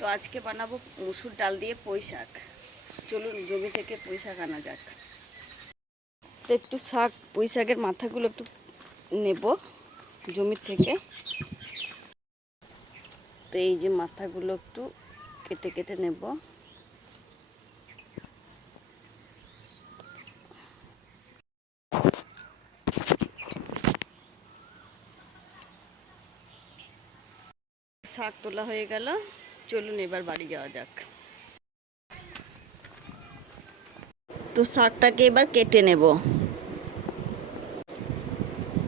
তো আজকে বানাবো মসুর ডাল দিয়ে পুঁই শাক। চলুন জমি থেকে পুঁই শাক আনা যাক। তো একটু শাক, পুঁই শাকের মাথাগুলো একটু নেব জমি থেকে। তো এই যে মাথাগুলো একটু কেটে কেটে নেব। শাক তোলা হয়ে গেল, চলুন এবার বাড়ি যাওয়া যাক। তো শাকটাকে এবার কেটে নেব।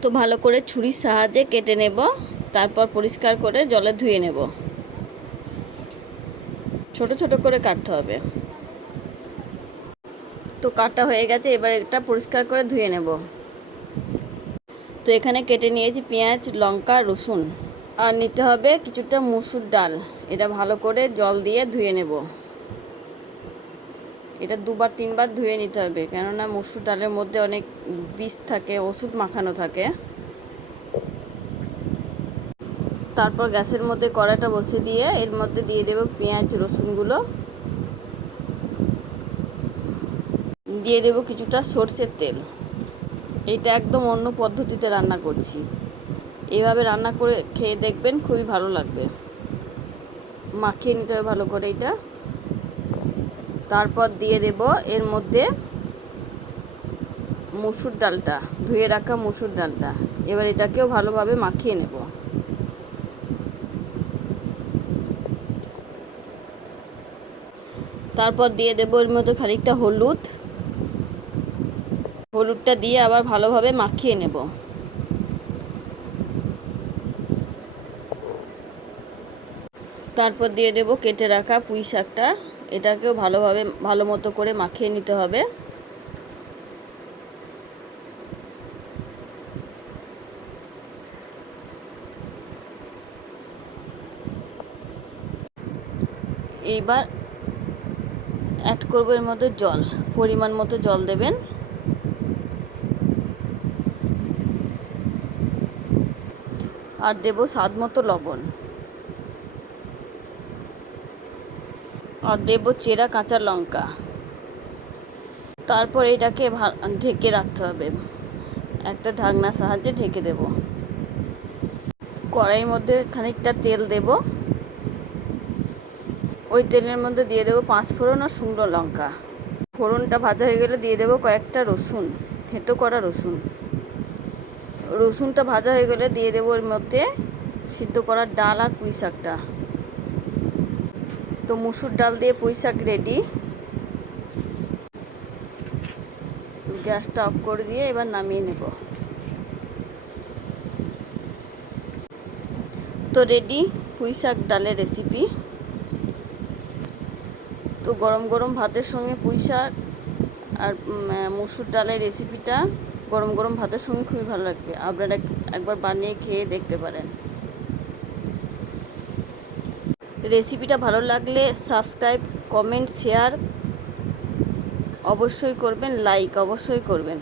তো ভালো করে ছুরির সাহায্যে কেটে নেব, তারপর পরিষ্কার করে জলে ধুয়ে নেব। ছোট ছোট করে কাটতে হবে। তো কাটা হয়ে গেছে, এবার এটা পরিষ্কার করে ধুয়ে নেব। তো এখানে কেটে নিয়েছি পেঁয়াজ, লঙ্কা, রসুন, আর নিতে হবে কিছুটা মসুর ডাল। এটা ভালো করে জল দিয়ে ধুয়ে নেব। এটা দুবার তিনবার ধুয়ে নিতে হবে, কেননা মসুর ডালের মধ্যে অনেক বিষ থাকে, ওষুধ মাখানো থাকে। তারপর গ্যাসের মধ্যে কড়াইটা বসিয়ে দিয়ে এর মধ্যে দিয়ে দেব পেঁয়াজ, রসুনগুলো। দিয়ে দেব কিছুটা সর্ষের তেল। এটা একদম অন্য পদ্ধতিতে রান্না করছি, এইভাবে রান্না করে খেয়ে দেখবেন, খুবই ভালো লাগবে। মাখিয়ে নিতে হবে ভালো করে এটা। তারপর দিয়ে দেব এর মধ্যে মসুর ডালটা, ধুয়ে রাখা মসুর ডালটা। এবার এটাকেও ভালোভাবে মাখিয়ে নেব। তারপর দিয়ে দেব এর মধ্যে খানিকটা হলুদটা দিয়ে আবার ভালোভাবে মাখিয়ে নেব। তারপর দিয়ে দেব কেটে রাখা পুঁই শাকটা। এটাকেও ভালোভাবে ভালো মতো করে মাখিয়ে নিতে হবে। এইবার অ্যাড করব এর মধ্যে জল, পরিমাণ মতো জল দেবেন। আর দেব স্বাদ মতো লবণ। আর দেব চেরা কাঁচা লঙ্কা। তারপর এটাকে ঢেকে রাখতে হবে, একটা ঢাকনার সাহায্যে ঢেকে দেব। কড়াইয়ের মধ্যে খানিকটা তেল দেব। ওই তেলের মধ্যে দিয়ে দেবো 5 ফোড়ন আর শুকনো লঙ্কা। ফোড়নটা ভাজা হয়ে গেলে দিয়ে দেবো কয়েকটা রসুন, থেঁতো করা রসুন। রসুনটা ভাজা হয়ে গেলে দিয়ে দেবো এর মধ্যে সিদ্ধ করা ডাল আর পুঁই শাকটা। তো মসুর ডাল দিয়ে পুঁই শাক রেডি। গ্যাসটা অফ করে দিয়ে এবার নামিয়ে নেব। তো রেডি পুঁই শাক ডালের রেসিপি। তো গরম গরম ভাতের সঙ্গে পুঁই শাক আর মসুর ডালের রেসিপিটা গরম গরম ভাতের সঙ্গে খুবই ভালো লাগবে। আপনারা একবার বানিয়ে খেয়ে দেখতে পারেন। রেসিপিটা ভালো লাগলে সাবস্ক্রাইব, কমেন্ট, শেয়ার অবশ্যই করবেন, লাইক অবশ্যই করবেন।